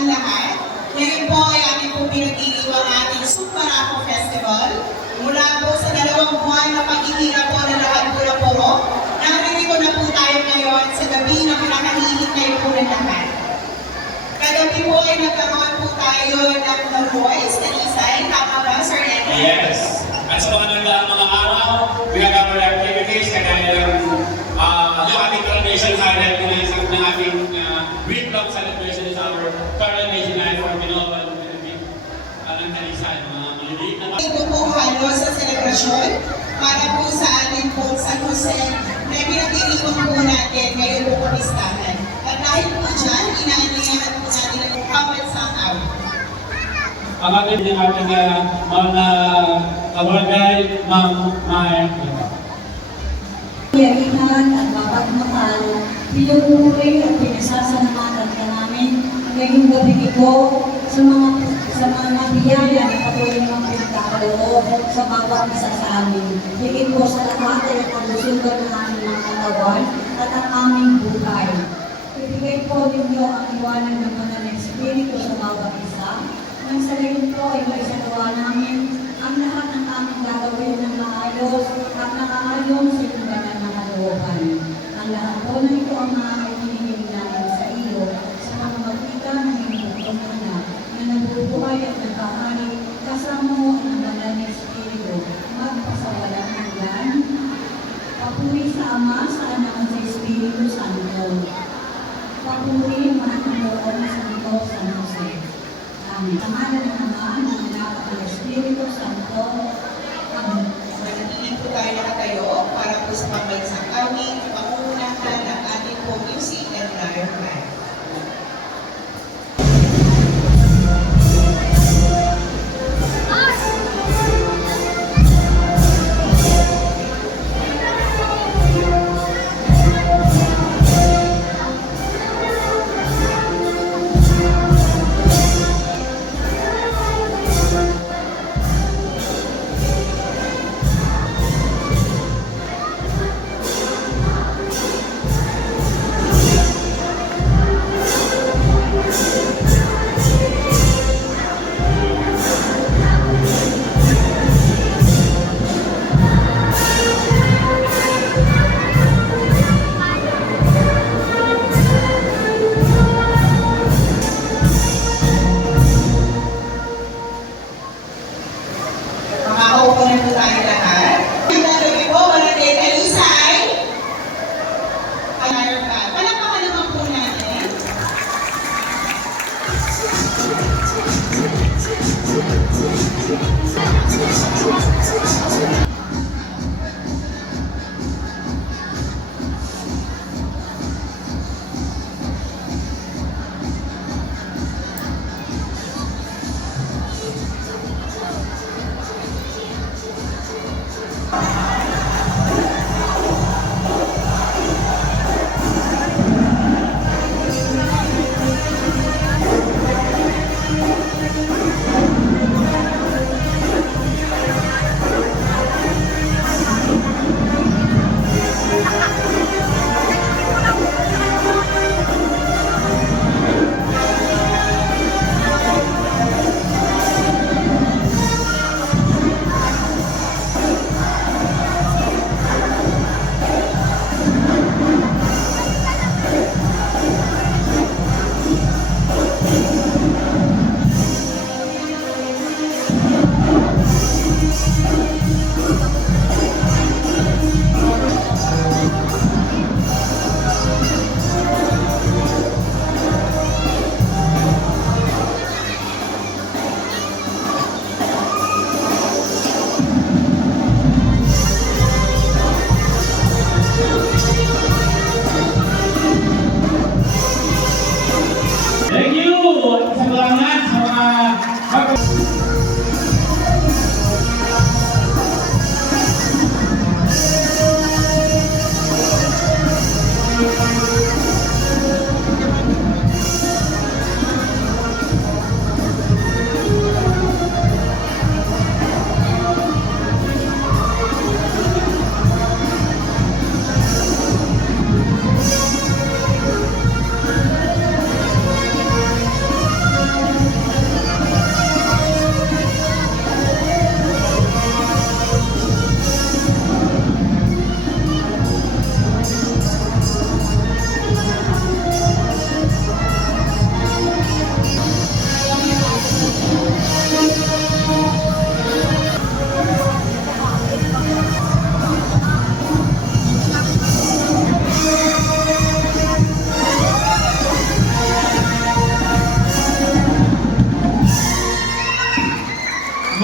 ang lahat. Ngayon po ay ating po pinagdiriwang ating Sumbarako Festival. Mula po sa 2 buwan na paghihirap po na lahat po na puro, naririto na po tayo ngayon sa gabi na pinakahilig kayo po ng lahat. Kagabi po ay nagkaroon po tayo ng voice na isay. Tama ba, Sir Edwin? Yes. At sa mga mga araw, we have our activities, kagaya ng ating coronation highlight ng ating week-long celebration is our coronation night for Minoan ng Talisay, mga maliliit na ito po halo sa selebrasyon para po sa atin po San Jose na pinagdiriwang po natin ngayon po kamistahan. At dahil po dyan, inaanihan po natin ang pambansahan. ang ating mga kabarangay, Ma'am Maya. Yarihan at mapagmahal, pinupuri at pinasasalamatan ka namin ngayong gabi ito sa mga nabiyaya na patuloy ng pinagkakaloob sa bawat isa sa amin. Higit po sa lahat ay paglusugan ng aming mga katawan at ang aming buhay. Ibigay po ninyo ang iwanan ng mga Espiritu sa bawat isa. Nang sa gayon po ay maisagawa namin ang lahat ng aming gagawin ng maayos at nakaayon sa inyong banal na kalooban. Ang lahat po na ito ang maaaring hinihiling namin sa iyo sa mga magkita ng inyong anak na nabubuhay at nagkahari kasama mo ang banal na Espiritu magpasawalang hanggan. Papuri sa Ama, sa Anak at sa Espiritu Santo. Papuri ang mga Panginoon sa Santo San Jose. Amen. Ang ngalan ng Ama, ng Anak at ng Espiritu Santo. Amen. Manatili po tayo nakatayo para po sa pambansang awit, pangunahan ng ating po music and prayer plan. Makakaupo na po tayo lahat. Pinagabi po, Barangay Talisay. Palakpakan naman po natin.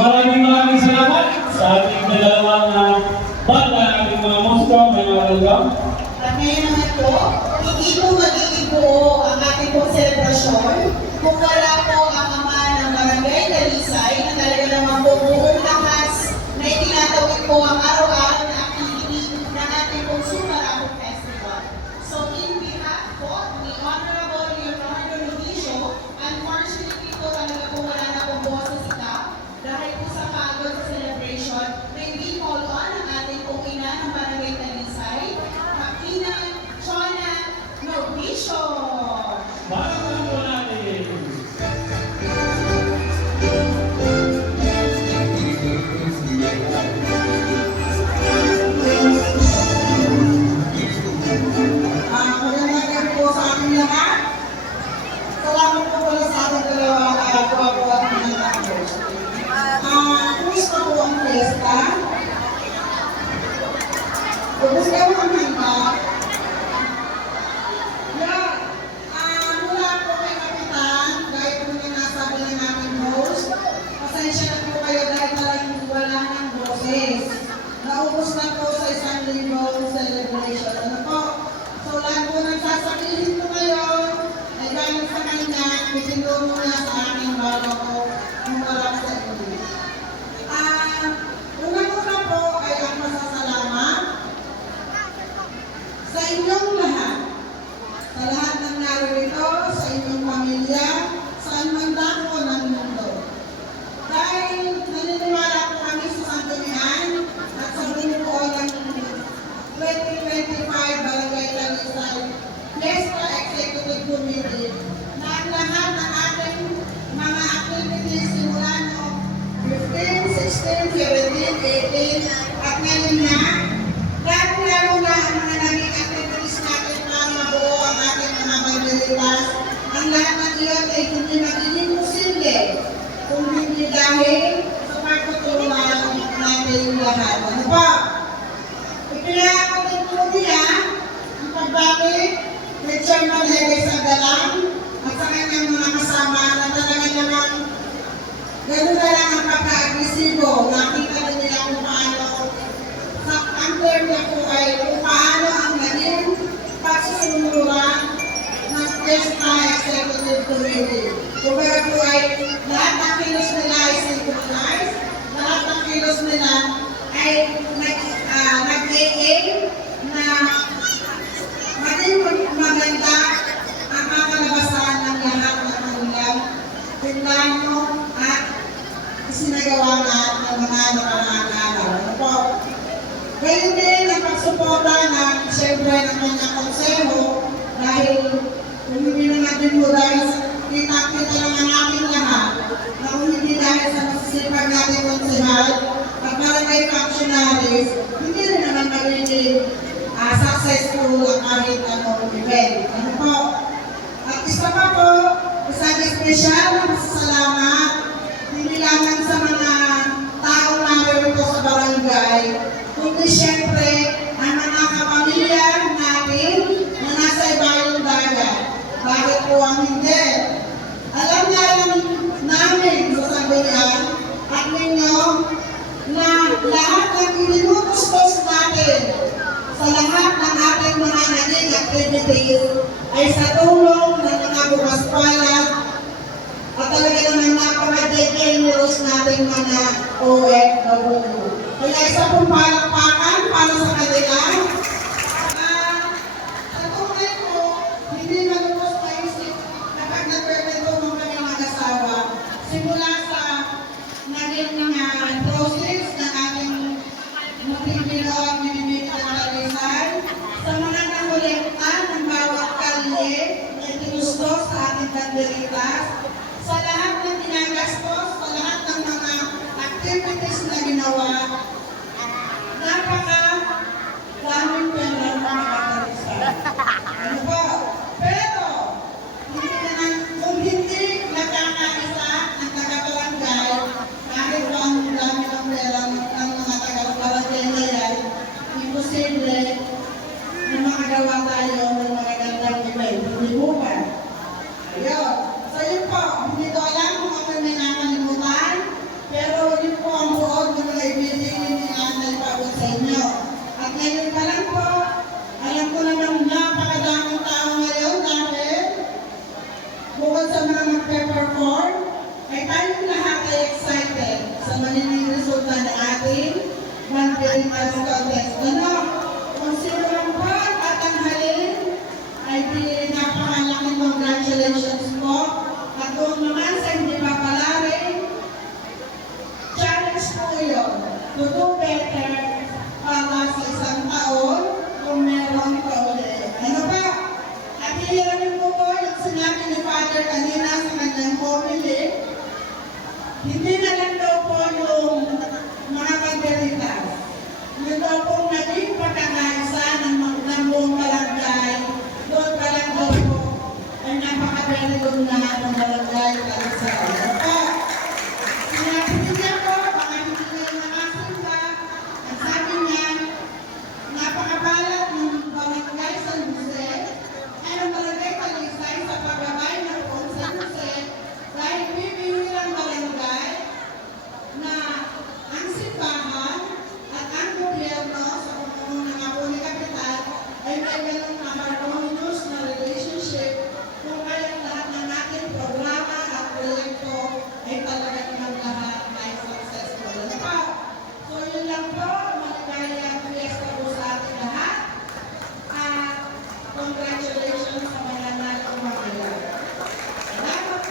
maraming salamat sa ating dalawang banda, ating mga monstro, mga welcome. At ngayon naman po, hindi po magiging buo ang ating pong selebrasyon kung wala po ang ama ng Barangay Dalisay na talaga naman po buong lakas na itinatawid po ang araw-araw na activity ng ating pong Super Ako Festival. So in behalf po ni Honorable Leonardo Ludicio, unfortunately po talaga po wala na pong boses ikaw dahil po sa pagod sa celebration, may we call on ang ating pong ina ng Barangay Dalisay, Ina Chona Novicio. Bakit po natin? Magandang po sa ating lahat. Salamat po pala sa ating dalawa po at mga tao. Kumusta po ang fiesta? Kumusta po ang handa? Mula po kay Kapitan, dahil po yung nasabi ng ating host, pasensya na po kayo dahil talagang wala ng boses. Naubos na po sa 1,000 celebration. Ano po? So lahat po nagsasabihin po ngayon ay galing sa kanya, itinuro niya sa aking bago ko para sa inyo. Unang-una po ay ang masasalamat sa inyong lahat. Sa lahat ng narito, sa inyong pamilya, saan man dako ng mundo. Dahil naniniwala po kami sa sanggunian at sa bunuo ng 2025 Barangay Dalisay Fiesta Executive Committee na ang lahat ng ating mga activities simula noong 15, 16, 17, 18 at ngayon na, lalo na ang mga naging activities natin para mabuo ang ating mga banderitas. Ang lahat ng iyon ay hindi magiging posible kung hindi dahil sa pagtutulungan natin lahat. Ano pa? Ipinahakot din po niya ang pagbabalik kay Chairman Hede Sagalang at sa kanyang mga kasama na talaga naman gano'n na lang ang pagka-agresibo. Nakita din nila kung paano ang term niya po ay kung paano ang naging pagsusunuran ng Fiesta Executive Committee. Kumbaga po ay lahat ng kilos nila ay synchronized, lahat ng kilos nila ay nag-aim na maging maganda ang kakalabasan ng lahat ng kanilang pinlano at isinagawa na ng mga nakaraang araw. Ano po? Ganyan din ang pagsuporta ng siyempre ng mga konseho dahil kung hindi naman din mo dahil kita-kita lang ang ating lahat na kung hindi dahil sa masisipag natin konsehal at barangay functionaries, hindi rin naman magiging successful ang kahit anong event. Ano po? At isa pa po, isang espesyal na masasalamat hindi lamang sa mga taong narito sa barangay, kundi siyempre ang mga kapamilya natin na nasa ibayong dagat. Bakit po ang hindi? Alam namin sa sanggunian at ninyo na lahat ng ininutustos natin sa lahat ng ating mga naging activities ay sa tulong ng mga bukas palad at talaga naman napaka-generous nating mga OFW. Kaya isa pong palakpakan para sa kanila. Sa tunay po, hindi malubos maisip kapag nagpepento ng kanyang mag-asawa. Simula sa naging process ng ating mapipilo at minimita ng Dalisay, sa mga nakolekta ng bawat kalye na itinustos sa ating banderitas, sa lahat ng ginagastos, sa lahat ng mga activities na ginawa, daming pera ng mga Dalisay. Ano po? Pero, kung hindi nakakaisa ang taga-barangay, kahit pa ang dami ng pera ng mga taga-barangay na yan, imposible na makagawa tayo ng mga gandang event. Hindi po ba? Ayun. So yun po. hindi na lang daw po yung mga banderitas. Yun daw pong naging pagkakaisa ng buong barangay. Doon pa lang daw po ay napaka-verilong na ng barangay Talisay. Sinabi niya po, baka hindi kayo nakasimba. At sabi niya, napakabalat ng barangay San Jose ay ang barangay Talisay sa paggabay ng buong San Jose dahil bibihirang barangay na ang simbahan at ang gobyerno sa pamumuno ng Apoli Capital ay may ganun na harmonious na relationship kung kaya lahat ng ating programa at proyekto ay talaga naman lahat ay successful. Ano pa? So yun lang po, maligayang fiesta po sa ating lahat at congratulations sa mga nagkumakayan. Salamat.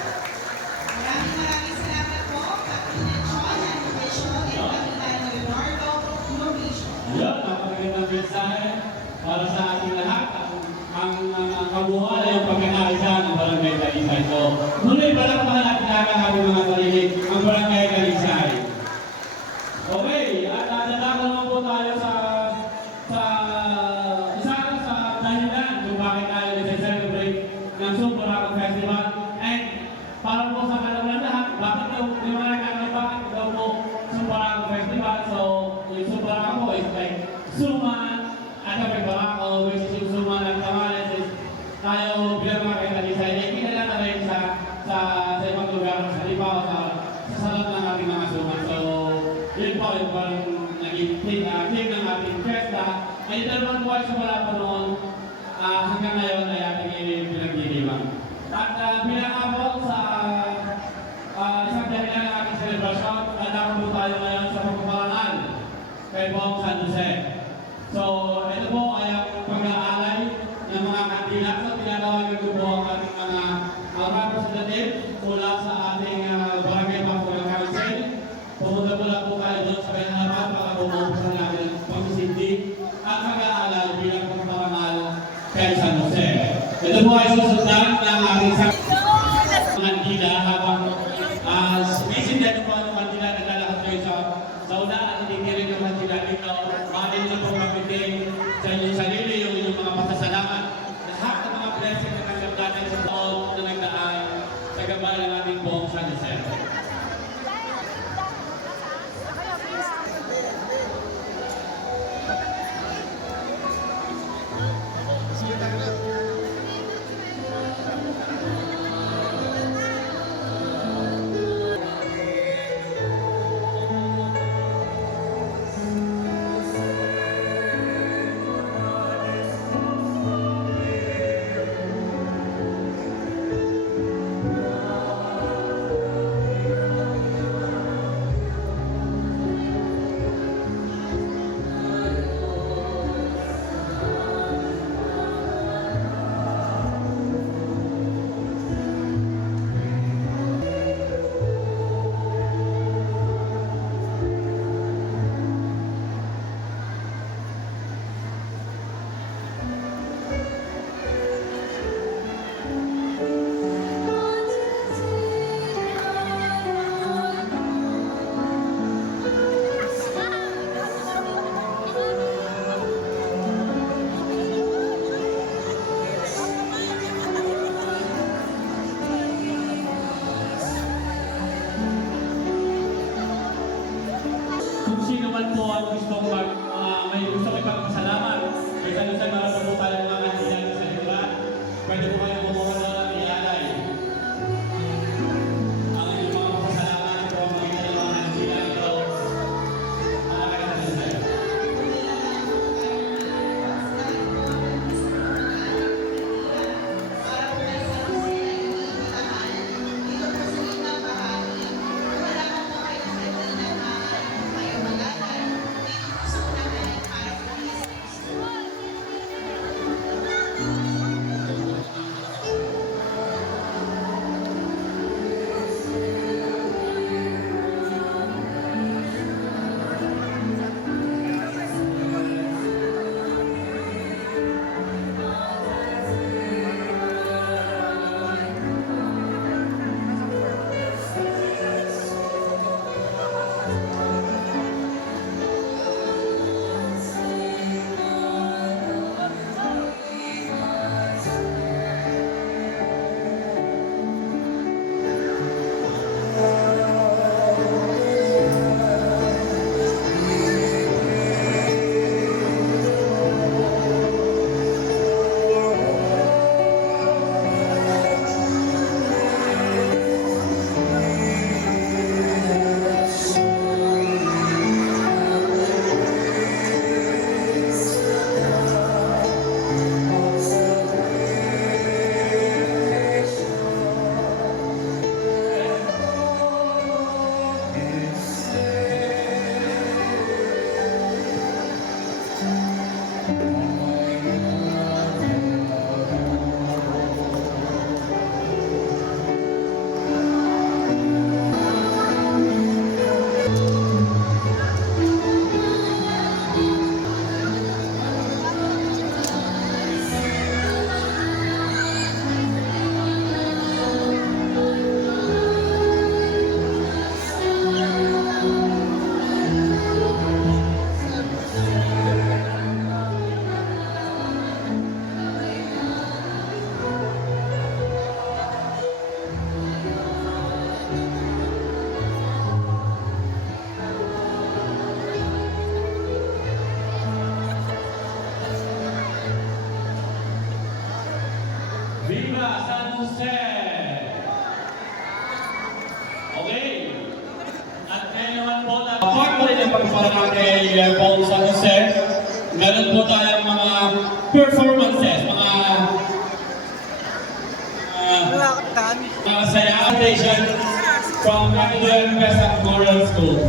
Maraming salamat po, Captain John Animation and Kapitan Leonardo Innovation. Yan, napakagandang mensahe para sa ating lahat. Ang kabuuan ay ang pagkakaisa ng Barangay Talisay. So, muli pala pa natin nakakabi mga sarili ang Barangay Talisay. Okay, at nadako naman po tayo sa isa sa dahilan kung bakit tayo nag-celebrate ng Sumburako Festival. And para po sa kalaman lahat, bakit daw, di ba bakit daw po Sumburako Festival? So, yung Sumburako is like Suman, at kami Barako, which is yung Suman at Tamales is tayo bilang mga Talisay. Eh, kilala na rin sa ibang lugar, sa Lipaw, sa salot ng ating mga Suman. So, yun po, yung parang naging theme ng ating fiesta. Ay, dalawang buwan simula po noon, hanggang ngayon ay ating pinagdiriwang. At bilang nga po sa isang dahilan ng ating celebration, nandako po tayo ngayon sa pagpaparangal kay Bong San Jose. So, ito po ay ang pag-aalay ng mga kandila. So, tinatawagan ko po ang ating mga representative mula sa ating Barangay Pampulong Council. Pumunta po lang po kayo doon sa Benharapan para bumubusan namin ang pag-isindi at pag-aalay bilang pagpaparangal kay San Jose. Ito po ay susundan ng ating kandila habang sinisindan po ang kandila na lalakad kayo sa una at hindi rin yung kandila dito. Mahalin niyo po mapiting sa inyong sarili yung inyong mga pasasalamat. Lahat ng mga blessing na tanggap natin sa taon na nagdaan sa gabay ng ating buong San Jose. Kung sino man po ang gustong may gusto kayo pagpasalamat, may salusan na po tayo mga kandila sa likuran, pwede po kayo kumuha doon ng ialay. Ang inyong mga pasalamat po ang mga kandila ito. Para po para natin kay Paul San Jose, meron po tayong mga performances, mga sayatation from Canadian Western Moral School.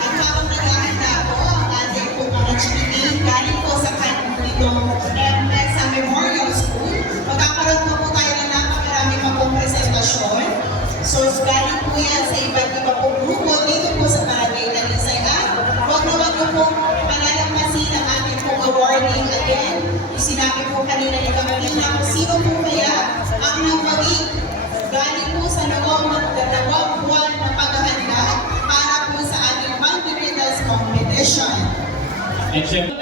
At habang naghahanda po ang ating po mga chikiting galing po sa kanitong MS sa Memorial School, magkakaroon po tayo ng napakarami pa pong presentasyon. So, galing po yan sa iba't iba pong grupo dito po sa Barangay Talisay. Huwag na wag po palalampasin ang ating pong awarding again. Sinabi po kanina ni Kamalina kung sino po kaya ang nagpaging galing po sa loob ng 2 buwan na paghahanda para po sa ating Bandinetas Competition. And syempre,